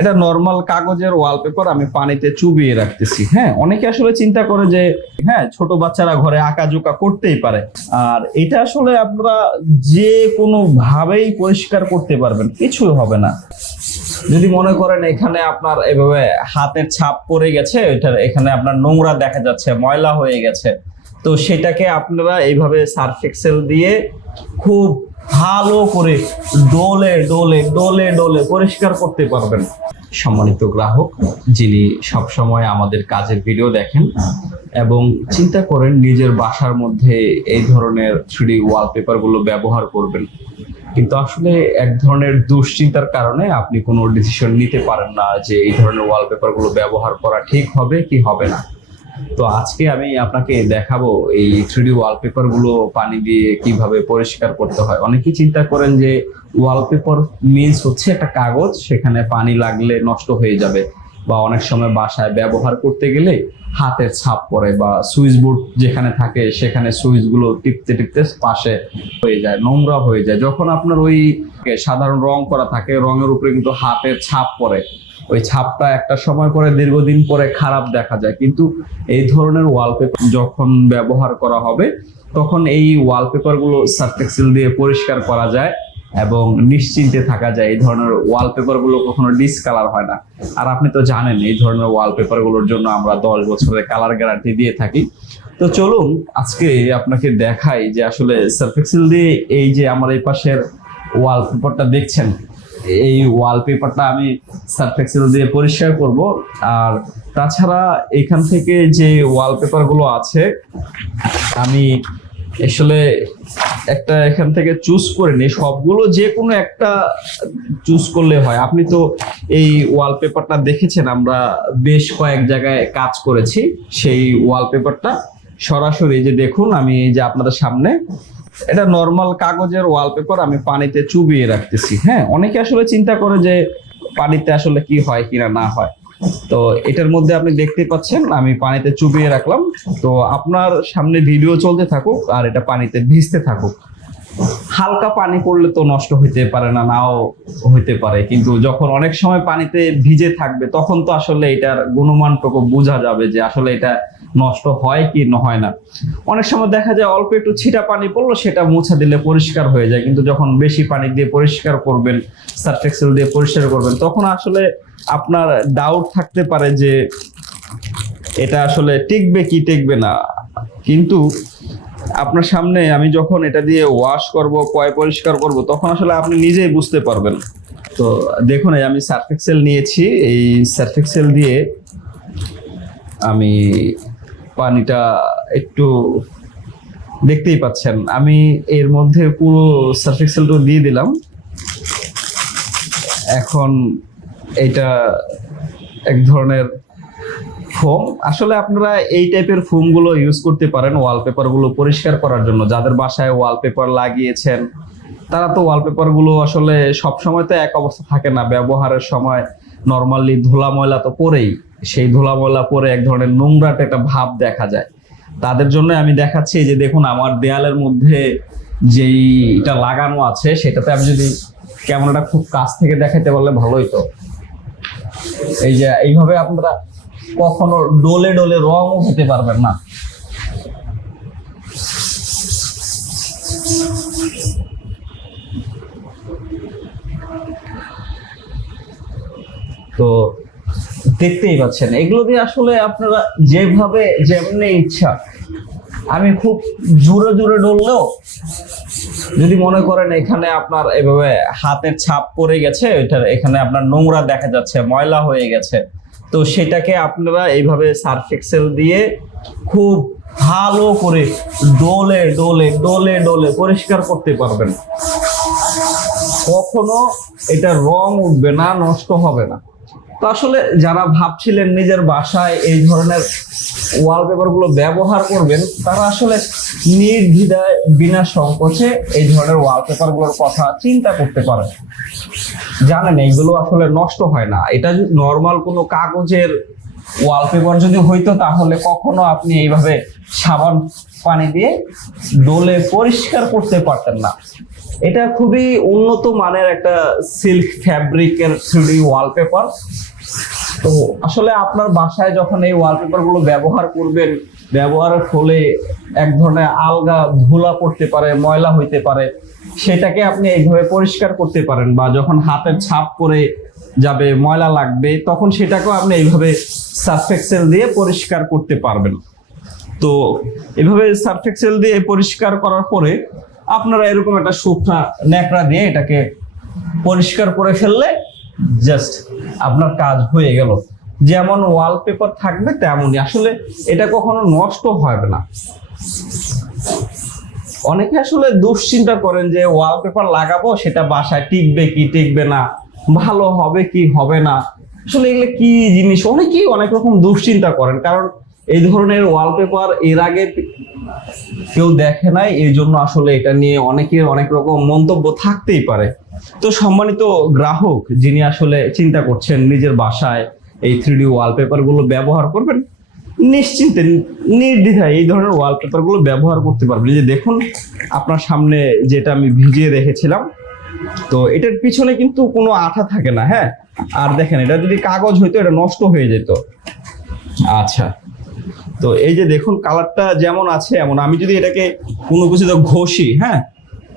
এটা নরমাল কাগজের ওয়ালপেপার আমি পানিতে চুবিয়ে রাখতেছি। হ্যাঁ, অনেকে আসলে চিন্তা করে যে হ্যাঁ ছোট বাচ্চারা ঘরে আঁকাঝোঁকা করতেই পারে, আর এটা আসলে আপনারা যে কোনো ভাবেই পরিষ্কার করতে পারবেন, কিছু হবে না। যদি মনে করেন এখানে আপনার এভাবে হাতের ছাপ পড়ে গেছে, এখানে আপনার নোংরা দেখা যাচ্ছে, ময়লা হয়ে গেছে, তো সেটাকে আপনারা এইভাবে সার্ফ এক্সেল দিয়ে খুব ভালো করে ডলে ডলে ডলে ডলে পরিষ্কার করতে পারবেন। সম্মানিত গ্রাহক যিনি সবসময় আমাদের কাজের ভিডিও দেখেন এবং চিন্তা করেন নিজের বাসার মধ্যে এই ধরনের 3D ওয়ালপেপার গুলো ব্যবহার করবেন, কিন্তু আসলে এক ধরনের দুশ্চিন্তার কারণে আপনি কোনো ডিসিশন নিতে পারেন না যে এই ধরনের ওয়ালপেপার গুলো ব্যবহার করা ঠিক হবে কি হবে না। তো আজকে আমি আপনাকে দেখাবো এই 3D ওয়ালপেপার গুলো পানি দিয়ে কিভাবে পরিষ্কার করতে হয়। অনেকেই চিন্তা করেন যে ওয়ালপেপার মিন্স হচ্ছে একটা কাগজ, সেখানে পানি লাগলে নষ্ট হয়ে যাবে, বা অনেক সময় বাসায় ব্যবহার করতে গেলে হাতের ছাপ পড়ে, বা সুইচ বোর্ড যেখানে থাকে সেখানে সুইচ গুলো টিপতে টিপতে পাশে হয়ে যায়, নোংরা হয়ে যায়। যখন আপনার ওই সাধারণ রং করা থাকে, রঙের উপরে কিন্তু হাতের ছাপ পড়ে, ওই ছাপটা একটা সময় পরে দীর্ঘদিন পরে খারাপ দেখা যায়। কিন্তু এই ধরনের ওয়ালপেপার যখন ব্যবহার করা হবে তখন এই ওয়ালপেপার গুলো সার্ফ এক্সেল দিয়ে পরিষ্কার করা যায় এবং নিশ্চিন্তে থাকা যায়। এই ধরনের ওয়ালপেপার গুলো কখনো ডিসকালার হয় না। আর আপনি তো জানেন এই ধরনের ওয়ালপেপার গুলোর জন্য আমরা 10 বছরের কালার গ্যারান্টি দিয়ে থাকি। তো চলুন আজকে আপনাকে দেখাই যে আসলে সার্ফ এক্সেল দিয়ে এই যে আমার এই পাশের ওয়ালপেপারটা দেখছেন, এই ওয়ালপেপারটা আমি সার্ফ এক্সেল দিয়ে পরিষ্কার করব। আর তাছাড়া এখান থেকে যে ওয়ালপেপার গুলো আছে আমি আসলে একটা এখান থেকে চুজ করে নিই, সবগুলো যে কোনো একটা চুজ করলে হয়। আপনি তো এই ওয়ালপেপারটা দেখেছেন, আমরা বেশ কয়েক জায়গায় কাজ করেছি সেই ওয়ালপেপারটা। সরাসরি যে দেখুন আমি এই যে আপনাদের সামনে এটা নরমাল কাগজের ওয়ালপেপার আমি পানিতে চুবিয়ে রাখতেছি। হ্যাঁ, অনেকে আসলে চিন্তা করে যে পানিতে আসলে কি হয় কিনা না হয়, তো এটার মধ্যে আপনি দেখতে পাচ্ছেন আমি পানিতে চুবিয়ে রাখলাম। তো আপনার সামনে ভিডিও চলতে থাকুক আর এটা পানিতে ভিজতে থাকুক। হালকা পানি পড়লে তো নষ্ট হইতে পারে না, নাও হইতে পারে, কিন্তু যখন অনেক সময় পানিতে ভিজে থাকবে তখন তো আসলে এটার গুণমানটুকু বোঝা যাবে যে আসলে এটা নষ্ট হয় কি হয় না। অনেক সময় দেখা যায় অল্প একটু ছিটা পানি পড়লো, সেটা মুছে দিলে পরিষ্কার হয়ে যায়, কিন্তু যখন বেশি পানি দিয়ে পরিষ্কার করবেন, সার্ফ এক্সেল দিয়ে পরিষ্কার করবেন, তখন আসলে আপনার ডাউট থাকতে পারে যে এটা আসলে টিকবে কি টিকবে না। কিন্তু আপনার সামনে আমি যখন এটা দিয়ে ওয়াশ করব, পরিষ্কার করব, তখন আসলে আপনি নিজেই বুঝতে পারবেন। তো দেখুন আমি সার্ফ এক্সেল নিয়েছি, এই সার্ফ এক্সেল দিয়ে আমি পানিটা একটু দেখতেই পাচ্ছেন আমি এর মধ্যে পুরো সার্ফ এক্সেলটা দিয়ে দিলাম। এখন এটা এক ধরনের ফোম, আসলে আপনারা এই টাইপের ফোম গুলো ইউজ করতে পারেন ওয়ালপেপার গুলো পরিষ্কার করার জন্য। যাদের বাসায় ওয়ালপেপার লাগিয়েছেন তারা তো ওয়ালপেপার গুলো আসলে সব সময় তো এক অবস্থা থাকে না, ব্যবহারের সময় নরমালি ধুলা ময়লা তো পরেই, সেই ধুলা ময়লা পরে এক ধরনের নোংরাটা একটা ভাব দেখা যায়। তাদের জন্য আমি দেখাচ্ছি যে দেখুন আমার দেয়ালের মধ্যে যেইটা লাগানো আছে সেটাতে আমি যদি ক্যামেরাটা খুব কাছ থেকে দেখাতে পারলে ভালোই। তো এই যে এইভাবে আপনারা কখনো ডলে ডলে রঙও হতে পারবেন না। তো দেখতেই পাচ্ছেন এগুলো দিয়ে আসলে আপনারা যেভাবে যেমনি ইচ্ছা, আমি খুব জোরে জোরে ডললেও যদি মনে করেন এখানে আপনার এভাবে হাতের ছাপ পড়ে গেছে, এখানে আপনার নোংরা দেখা যাচ্ছে, ময়লা হয়ে গেছে, তো সেটাকে আপনারা এইভাবে সার্ফ এক্সেল দিয়ে খুব ভালো করে ডলে ডলে ডলে ডলে পরিষ্কার করতে পারবেন। কখনো এটা রং উঠবে না, নষ্ট হবে না। তো আসলে যারা ভাবছিলেন নিজের বাসায় এই ধরনের ওয়ালপেপার গুলো ব্যবহার করবেন, তারা আসলে নির্দ্বিধায় বিনা সংকোচে এই ধরনের ওয়ালপেপার গুলোর কথা চিন্তা করতে পারেন। জানেন এইগুলো আসলে নষ্ট হয় না। এটা নর্মাল কোনো কাগজের ওয়ালপেপার যদি হইতো তাহলে কখনো আপনি এইভাবে সাবান পানি দিয়ে ডলে পরিষ্কার করতে পারতেন না। এটা খুবই উন্নত মানের একটা সিল্ক ফ্যাব্রিকের 3D ওয়ালপেপার। তো আসলে আপনার বাসায় যখন এই ওয়ালপেপার গুলো ব্যবহার করবেন, ব্যবহারের ফলে এক ধরনের আলগা ধুলা পড়তে পারে, ময়লা হইতে পারে, সেটাকে আপনি এইভাবে পরিষ্কার করতে পারেন। বা যখন হাতের ছাপ পরে যাবে, ময়লা লাগবে, তখন সেটাকেও আপনি এইভাবে সার্ফ এক্সেল দিয়ে পরিষ্কার করতে পারবেন। তো এভাবে সার্ফ এক্সেল দিয়ে পরিষ্কার করার পরে আপনারা এরকম একটা শুকনা ন্যাকড়া দিয়ে এটাকে পরিষ্কার করে ফেললে জাস্ট আপনার কাজ হয়ে গেল। যেমন ওয়ালপেপার থাকবে তেমনই, আসলে এটা কখনো নষ্ট হবে না। অনেকে আসলে দুশ্চিন্তা করেন যে ওয়ালপেপার লাগাবো, সেটা বাসায় টিকবে কি টিকবে না, ভালো হবে কি হবে না। আসলে এগুলো কি জিনিস, অনেকেই অনেক রকম দুশ্চিন্তা করেন, কারণ এই ধরনের ওয়ালপেপার এর আগে কেউ দেখে নাই, এই জন্য আসলে এটা নিয়ে অনেকের অনেক রকম মন্তব্য থাকতেই পারে। তো সম্মানিত গ্রাহক যিনি আসলে চিন্তা করছেন নিজের বাসায় এই 3D ওয়ালপেপার গুলো ব্যবহার করবেন, নিশ্চিন্তে নির্দ্বিধায় এই ধরনের ওয়ালপেপার গুলো ব্যবহার করতে পারবেন। এই যে দেখুন আপনার সামনে যেটা আমি ভিজিয়ে রেখেছিলাম, তো এটার পিছনে কিন্তু কোনো আঠা থাকে না। হ্যাঁ, আর দেখেন এটা যদি কাগজ হইতো এটা নষ্ট হয়ে যেত। আচ্ছা, তো এই যে দেখুন কালারটা যেমন আছে এমন। আমি যদি এটাকে কোনো কিছুতে ঘষি, হ্যাঁ,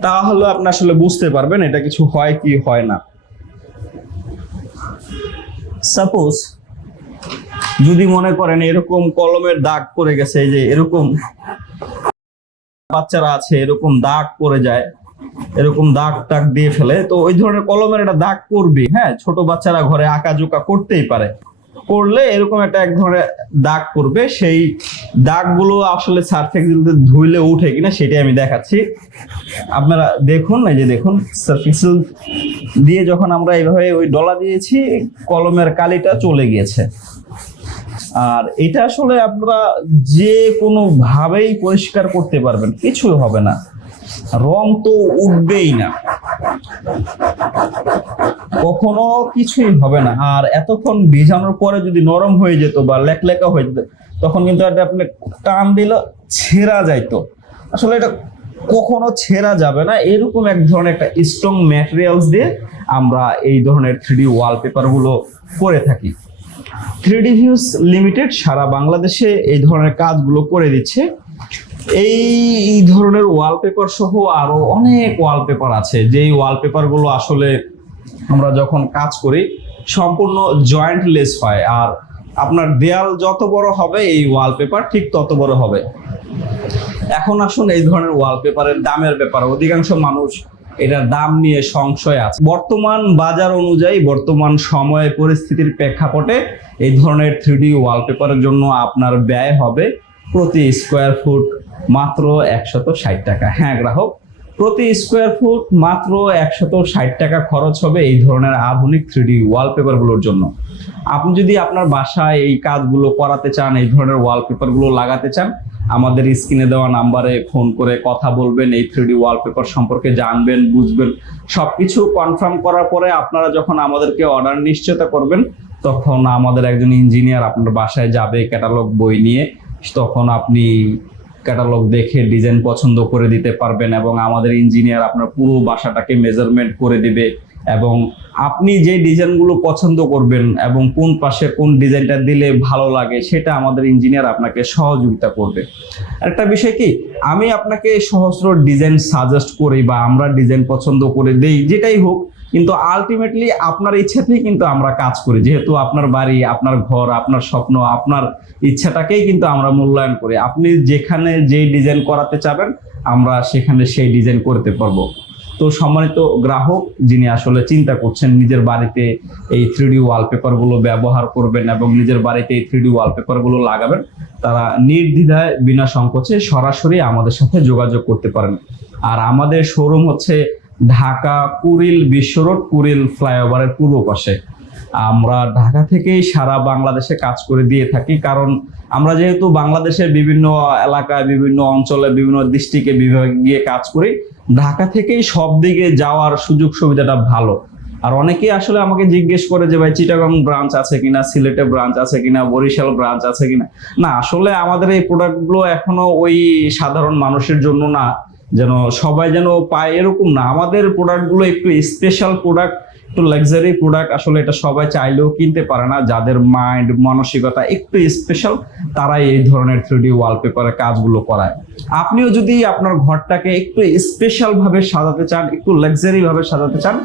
তাহলে আপনি আসলে বুঝতে পারবেন এটা কিছু হয় কি হয় না। সাপোজ যদি মনে করেন এরকম কলমের দাগ পড়ে গেছে, এই যে এরকম বাচ্চারা আছে এরকম দাগ পড়ে যায়, এরকম দাগ টাগ দিয়ে ফেলে, তো ওই ধরনের কলমের একটা দাগ পড়বে। হ্যাঁ, ছোট বাচ্চারা ঘরে আঁকাঝোঁকা করতেই পারে, করলে এরকম একটা এক ধরনের দাগ পড়বে। সেই দাগগুলো আসলে সার্ফ এক্সেল দিয়ে ধুইলে উঠে কিনা সেটাই আমি দেখাচ্ছি। আপনারা দেখুন, এই যে দেখুন সার্ফ এক্সেল দিয়ে যখন আমরা এইভাবে ওই ডলা দিয়েছি, কলমের কালিটা চলে গিয়েছে। আর এটা আসলে আপনারা যে কোনো ভাবেই পরিষ্কার করতে পারবেন, কিছু হবে না, রং তো উঠবেই না, কখনো কিছুই হবে না। আর এতক্ষণ ভিজানোর পরে যদি নরম হয়ে যেত বা লেকলেকা হয়ে যেত, তখন কিন্তু এটা আপনি টান দিলে ছেঁড়া যাইতো। আসলে এটা কখনো ছেঁড়া যাবে না। এরকম এক ধরনের একটা স্ট্রং ম্যাটেরিয়ালস দিয়ে আমরা এই ধরনের 3D ওয়ালপেপার গুলো করে থাকি। 3D ভিউজ লিমিটেড সারা বাংলাদেশে এই ধরনের কাজগুলো করে দিচ্ছে। এই ধরনের ওয়ালপেপার সহ আরো অনেক ওয়ালপেপার আছে, যেই ওয়ালপেপার গুলো আসলে আমরা যখন কাজ করি সম্পূর্ণ জয়েন্টলেস হয়। আর আপনার দেয়াল যত বড় হবে এই ওয়ালপেপার ঠিক তত বড় হবে। এখন আসুন এই ধরনের ওয়ালপেপারের দামের ব্যাপারে। অধিকাংশ মানুষ এটার দাম নিয়ে সংশয় আছে। বর্তমান বাজার অনুযায়ী, বর্তমান সময় পরিস্থিতির প্রেক্ষাপটে এই ধরনের 3D ওয়ালপেপারের জন্য আপনার ব্যয় হবে প্রতি স্কোয়ার ফুট মাত্র 160 টাকা। হ্যাঁ গ্রাহক, প্রতি স্কোয়ার ফুট মাত্র 160 টাকা খরচ হবে এই ধরনের আধুনিক 3D ওয়ালপেপার গুলোর জন্য। আপনি যদি আপনার বাসায় এই কাজগুলো করাতে চান, এই ধরনের ওয়ালপেপার গুলো লাগাতে চান, আমাদের স্ক্রিনে দেওয়া নাম্বারে ফোন করে কথা বলবেন, এই 3D ওয়ালপেপার সম্পর্কে জানবেন, বুঝবেন। সবকিছু কনফার্ম করার পরে আপনারা যখন আমাদেরকে অর্ডার নিশ্চয়তা করবেন, তখন আমাদের একজন ইঞ্জিনিয়ার আপনার বাসায় যাবে ক্যাটালগ বই নিয়ে। তখন আপনি ক্যাটালগ দেখে ডিজাইন পছন্দ করে দিতে পারবেন এবং আমাদের ইঞ্জিনিয়ার আপনার পুরো বাসাটাকে মেজারমেন্ট করে দিবে এবং আপনি যে ডিজাইনগুলো পছন্দ করবেন এবং কোন পাশে কোন ডিজাইনটা দিলে ভালো লাগে সেটা আমাদের ইঞ্জিনিয়ার আপনাকে সহযোগিতা করবে। একটা বিষয় কি, আমি আপনাকে সহস্র ডিজাইন সাজেস্ট করি বা আমরা ডিজাইন পছন্দ করে দেই, যেটাই হোক, কিন্তু আলটিমেটলি আপনার ইচ্ছাতেই কিন্তু আমরা কাজ করি। যেহেতু আপনার বাড়ি, আপনার ঘর, আপনার স্বপ্ন, আপনার ইচ্ছাটাকেই কিন্তু আমরা মূল্যায়ন করি। আপনি যেখানে যেই ডিজাইন করাতে চাবেন আমরা সেখানে সেই ডিজাইন করতে পারবো। তো সম্মানিত গ্রাহক যিনি আসলে চিন্তা করছেন নিজের বাড়িতে এই 3D ওয়ালপেপার গুলো ব্যবহার করবেন এবং নিজের বাড়িতে এই 3D ওয়ালপেপার গুলো লাগাবেন, তারা নির্দ্বিধায় বিনা সংকোচে সরাসরি আমাদের সাথে যোগাযোগ করতে পারেন। আর আমাদের শোরুম হচ্ছে ঢাকা কুড়িল বিশ্ব রোড, কুড়িল ফ্লাইওভারের পূর্ব পাশে। আমরা ঢাকা থেকেই সারা বাংলাদেশে কাজ করে দিয়ে থাকি, কারণ আমরা যেহেতু বাংলাদেশের বিভিন্ন এলাকায়, বিভিন্ন অঞ্চলে, বিভিন্ন ডিস্ট্রিক্টে, বিভাগে গিয়ে কাজ করি, ঢাকা থেকেই সব দিকে যাওয়ার সুযোগ সুবিধাটা ভালো। আর অনেকেই আসলে আমাকে জিজ্ঞেস করে যে ভাই চিটাগং ব্রাঞ্চ আছে কিনা, সিলেটে ব্রাঞ্চ আছে কিনা, বরিশাল ব্রাঞ্চ আছে কিনা। না, আসলে আমাদের এই প্রোডাক্টগুলো এখনো ওই সাধারণ মানুষের জন্য না, যেন সবাই যেন পায় এরকম না। আমাদের প্রোডাক্টগুলো একটু স্পেশাল প্রোডাক্ট, একটু লাক্সারি প্রোডাক্ট। আসলে এটা সবাই চাইলেও কিনতে পারে না। যাদের মাইন্ড মানসিকতা একটু স্পেশাল, তারাই এই ধরনের 3D ওয়ালপেপারের কাজগুলো করায়। আপনিও যদি আপনার ঘরটাকে একটু স্পেশাল ভাবে সাজাতে চান, একটু লাক্সারি ভাবে সাজাতে চান,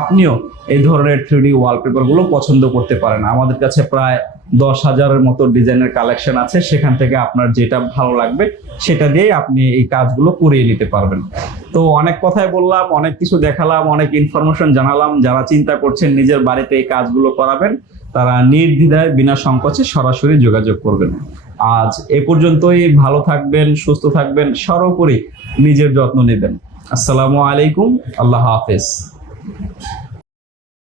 আপনিও এই ধরনের 3D ওয়ালপেপার গুলো পছন্দ করতে পারেন। আমাদের কাছে প্রায় 10,000-এর মতো ডিজাইনের কালেকশন আছে। সেখান থেকে আপনার যেটা ভালো লাগবে সেটা দিয়ে আপনি এই কাজগুলো করিয়ে নিতে পারবেন। তো অনেক কথাই বললাম, অনেক কিছু দেখালাম, অনেক ইনফরমেশন জানালাম। যারা চিন্তা করছেন নিজের বাড়িতে এই কাজগুলো করাবেন, তারা নির্দ্বিধায় বিনা সংকোচে সরাসরি যোগাযোগ করবেন। আজ এ পর্যন্তই। ভালো থাকবেন, সুস্থ থাকবেন, সর্বোপরি নিজের যত্ন নেবেন। আসসালামু আলাইকুম, আল্লাহ হাফেজ।